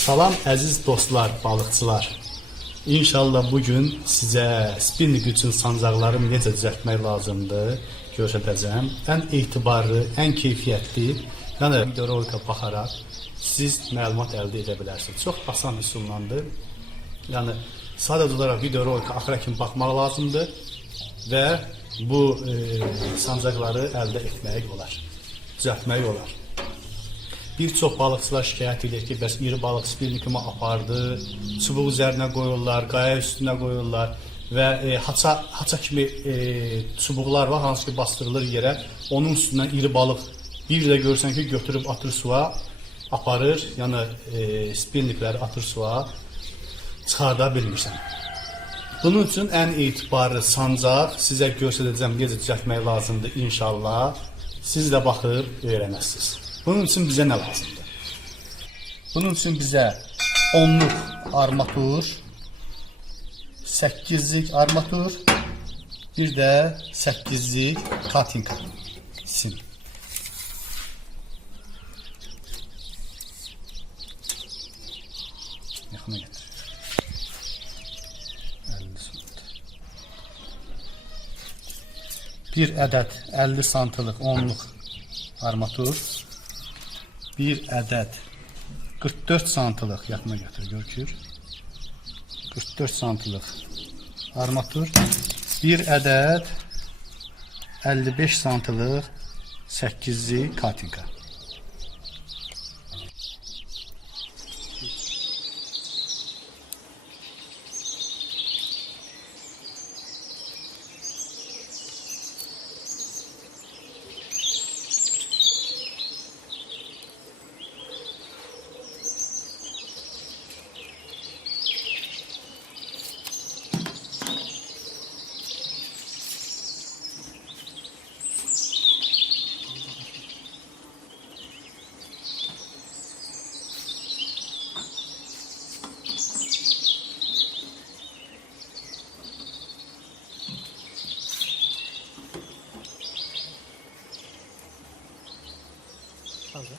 Salam əziz dostlar, balıqçılar. İnşallah bugün sizə spinning üçün sancaqları necə düzəltmək lazımdır göstərəcəm. Ən etibarlı, ən keyfiyyətli, yəni videorolika baxaraq siz məlumat əldə edə bilərsiniz. Çox asan üsullandır. Yəni sadəcə olaraq videorolika axıra kimi baxmaq lazımdır və bu sancaqları əldə etmək olar, düzəltmək olar. Bir çox balıqçılar şikayət edir ki, bəs iri balıq spinnikimi apardı, çubuq üzərinə qoyurlar, qaya üstünə qoyurlar və haça kimi çubuqlar var, hansı ki bastırılır yerə, onun üstündən iri balıq bir də görsən ki, götürüb atır suya, aparır, yəni spinnikləri atır suya, çıxarda bilmirsən. Bunun üçün ən etibarlı sancaq sizə göstərəcəm, necə düzəltmək lazımdır inşallah. Siz də baxıb öyrənəsiniz. Bunun üçün bizə nə lazımdır? Bunun üçün bizə 10'luq armatur, 8'lik armatur, bir də 8'lik katinka sim. Yaxına gətir. 50 sm. Bir ədəd 50 sm-lıq 10'luq armatur. Bir ədəd 44 sm-lıq, yaxına gətir, görükür. 44 sm-lıq armatur. Bir ədəd 55 sm-lıq 8'lik katinka. Hazır.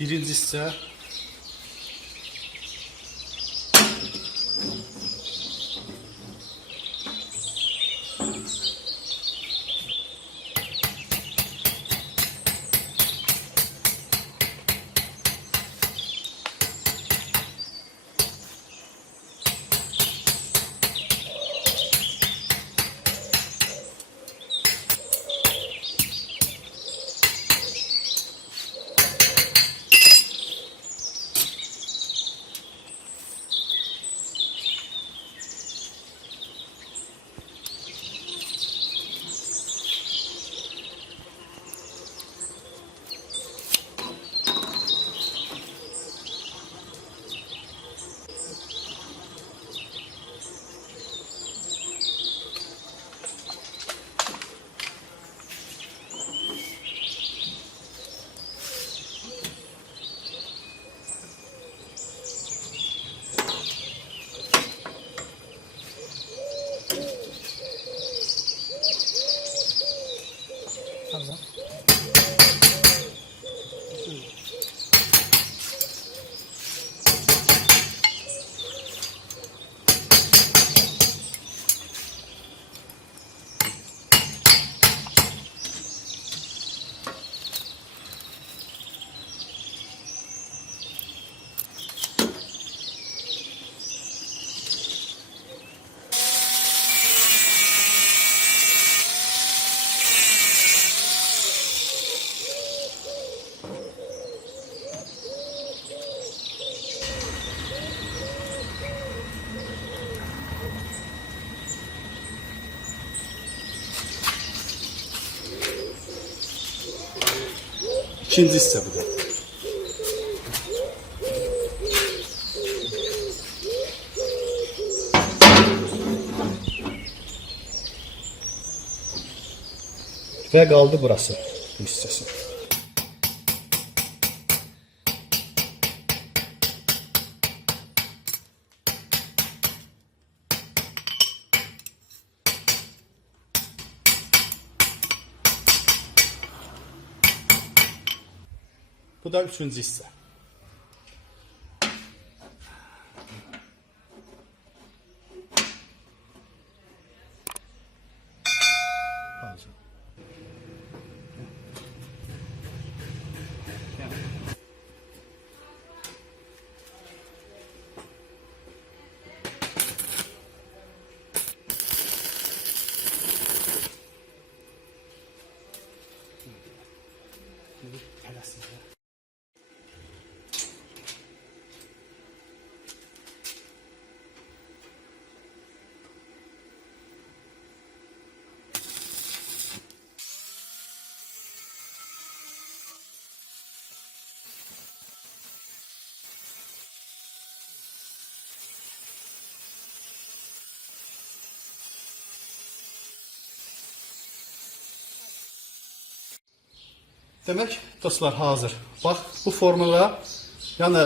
Birinci hissə İkinci hissə bu da. Və qaldı burası bu hissəsi. Bu da üçüncü hissə. Hazır. Demək, dostlar, hazır. Bax, bu formula, yəni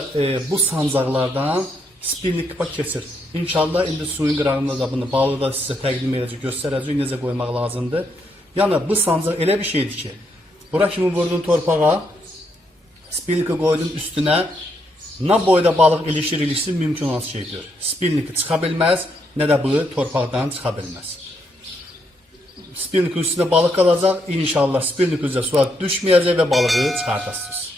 bu sancaqlardan spinning kupa keçir. İnşallah indi suyun qırağında da bunu balığı da sizə təqdim edəcək, göstərəcək, necə qoymaq lazımdır. Yəni bu sancaq elə bir şeydir ki, bura kimi vurdun torpağa, spinningi qoydun üstünə, nə boyda balıq ilişir mümkün olan şeydir. Spinningi çıxa bilməz, nə də bu torpaqdan çıxa bilməz. Spinning üstünde balık kalacak. İnşallah spinning üzerine suya düşmeyecek ve balığı çıkartırsınız.